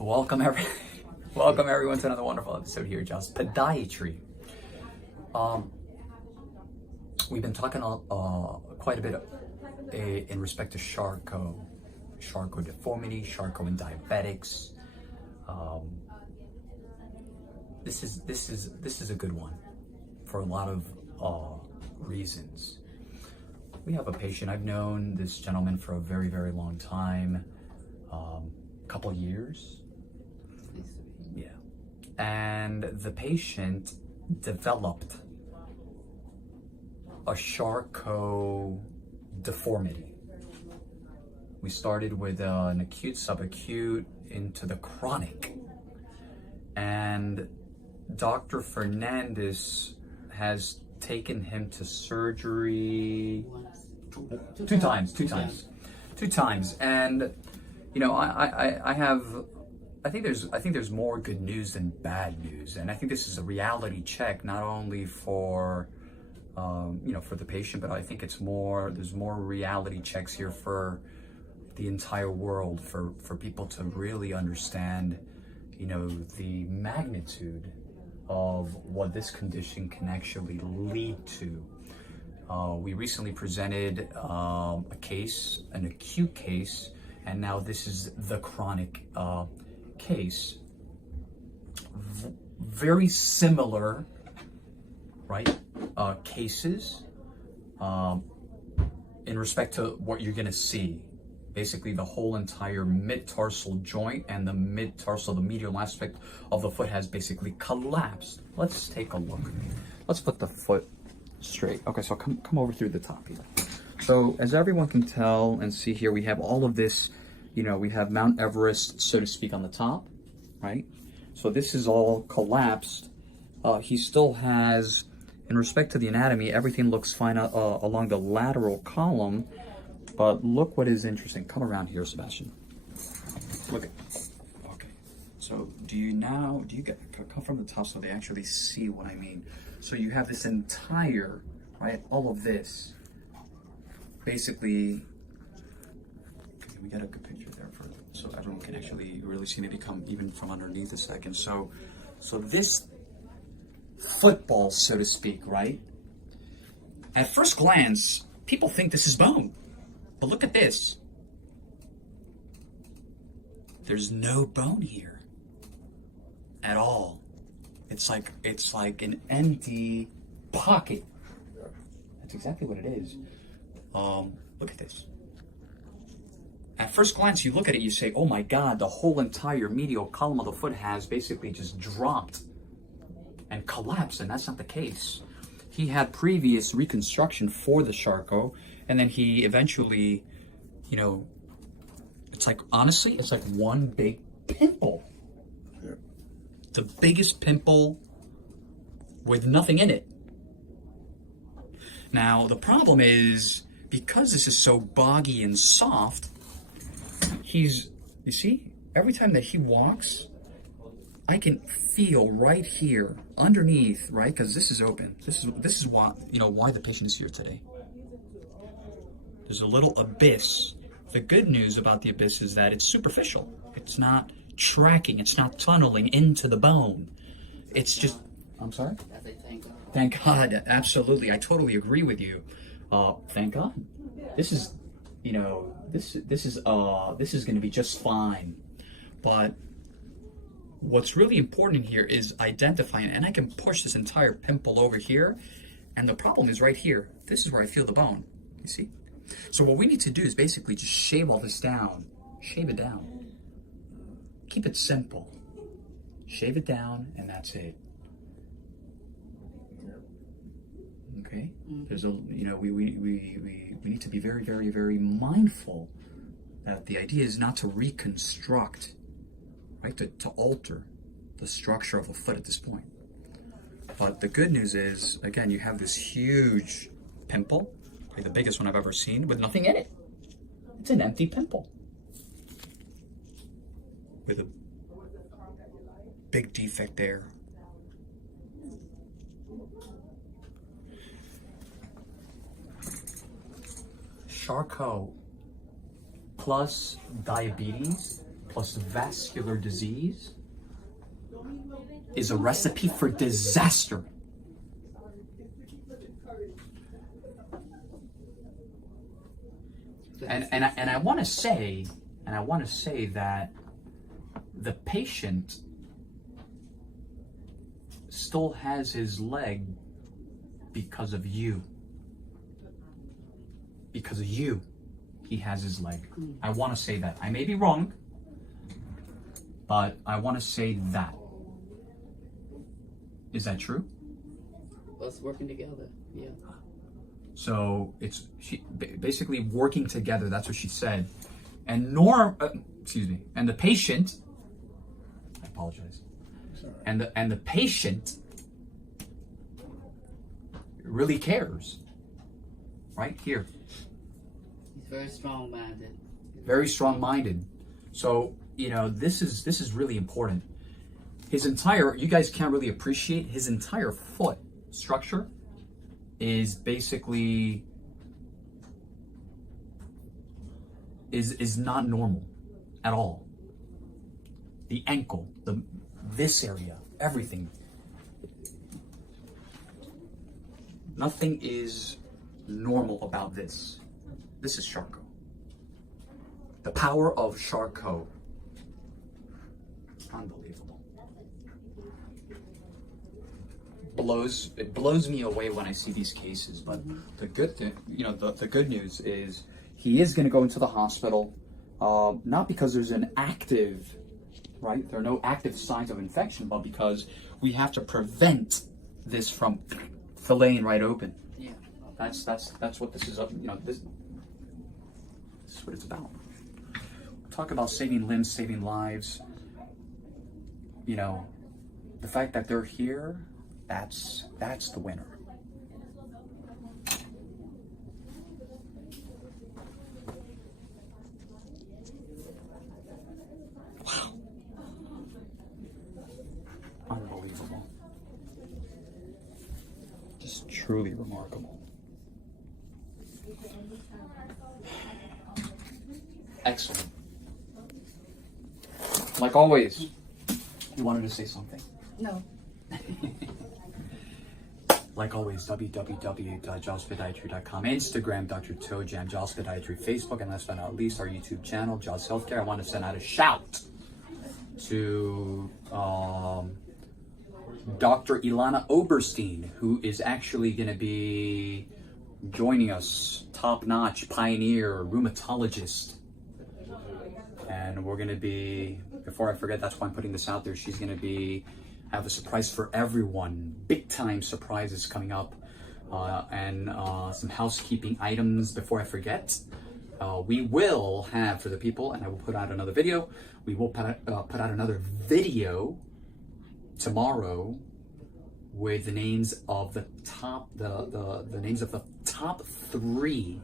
Welcome welcome everyone to another wonderful episode here, just podiatry. We've been talking quite a bit in respect to Charcot deformity, Charcot in diabetics. This is a good one for a lot of reasons. We have a patient. I've known this gentleman for a very, very long time, couple years. Yeah. And the patient developed a Charcot deformity. We started with an acute, subacute, into the chronic. And Dr. Fernandez has taken him to surgery two times. And you know, I think there's more good news than bad news, and I think this is a reality check, not only for for the patient, but I think there's more reality checks here for the entire world, for people to really understand, the magnitude of what this condition can actually lead to. We recently presented a case, an acute case, and now this is the chronic case. Very similar, right? Cases in respect to what you're gonna see. Basically, the whole entire mid-tarsal joint and the mid-tarsal, the medial aspect of the foot has basically collapsed. Let's take a look. Let's put the foot straight. Okay, so come over through the top here. So as everyone can tell and see here, we have all of this, we have Mount Everest, so to speak, on the top, right? So this is all collapsed. He still has, in respect to the anatomy, everything looks fine along the lateral column. But look what is interesting. Come around here, Sebastian. Look at, okay. So do you come from the top so they actually see what I mean? So you have this entire, right, all of this, basically, okay, we got a good picture there so everyone can actually really see, maybe come even from underneath a second. So this football, so to speak, right? At first glance, people think this is bone. But look at this. There's no bone here at all. It's like an empty pocket. That's exactly what it is. Look at this. At first glance, you look at it, you say, oh my God, the whole entire medial column of the foot has basically just dropped and collapsed, and that's not the case. He had previous reconstruction for the Charcot, and then he eventually, it's like one big pimple. Yeah. The biggest pimple with nothing in it. Now, the problem is, because this is so boggy and soft, you see, every time that he walks, I can feel right here underneath, right? Because this is open. This is why, why the patient is here today. There's a little abyss. The good news about the abyss is that it's superficial. It's not tracking. It's not tunneling into the bone. It's just, I'm sorry? Thank God. Absolutely. I totally agree with you. Thank God. This is, this is going to be just fine. But what's really important here is identifying, and I can push this entire pimple over here, and the problem is right here. This is where I feel the bone, you see? So what we need to do is basically just shave all this down. Shave it down. Keep it simple. Shave it down, and that's it. Okay? There's we need to be very, very, very mindful that the idea is not to reconstruct, right? To alter the structure of a foot at this point. But the good news is, again, you have this huge pimple, the biggest one I've ever seen, with nothing in it. It's an empty pimple with a big defect there. Charcot plus diabetes plus vascular disease is a recipe for disaster. And I want to say that the patient still has his leg because of you. Because of you, he has his leg. I want to say that. I may be wrong, but I want to say that. Is that true? Us working together, yeah. So it's basically working together. That's what she said. And and the patient. I apologize. And the patient really cares. Right here. He's very strong-minded. Very strong-minded. So this is really important. His entire, you guys can't really appreciate, his entire foot structure is basically is not normal at all. The ankle, this area, everything. Nothing is normal about this. This is Charcot. The power of Charcot. Unbelievable. It blows me away when I see these cases. But the good thing, the good news is he is going to go into the hospital, not because there's an active, right? There are no active signs of infection, but because we have to prevent this from filleting right open. Yeah. That's what this is. This is what it's about. Talk about saving limbs, saving lives. The fact that they're here, that's the winner. Wow. Unbelievable. Just truly remarkable. Excellent. Like always, you wanted to say something? No. Like always, www.jawspodiatry.com, Instagram, Dr. Toe Jam, Jaws Podiatry, Facebook, and last but not least, our YouTube channel, Jaws Healthcare. I want to send out a shout to Dr. Ilana Oberstein, who is actually going to be joining us, top-notch pioneer rheumatologist. And we're going to be, before I forget, that's why I'm putting this out there, she's going to have a surprise for everyone. Big time surprises coming up. And some housekeeping items before I forget. We will have, for the people, and I will put out another video, we will put out another video tomorrow with the names of the top, the names of the top 3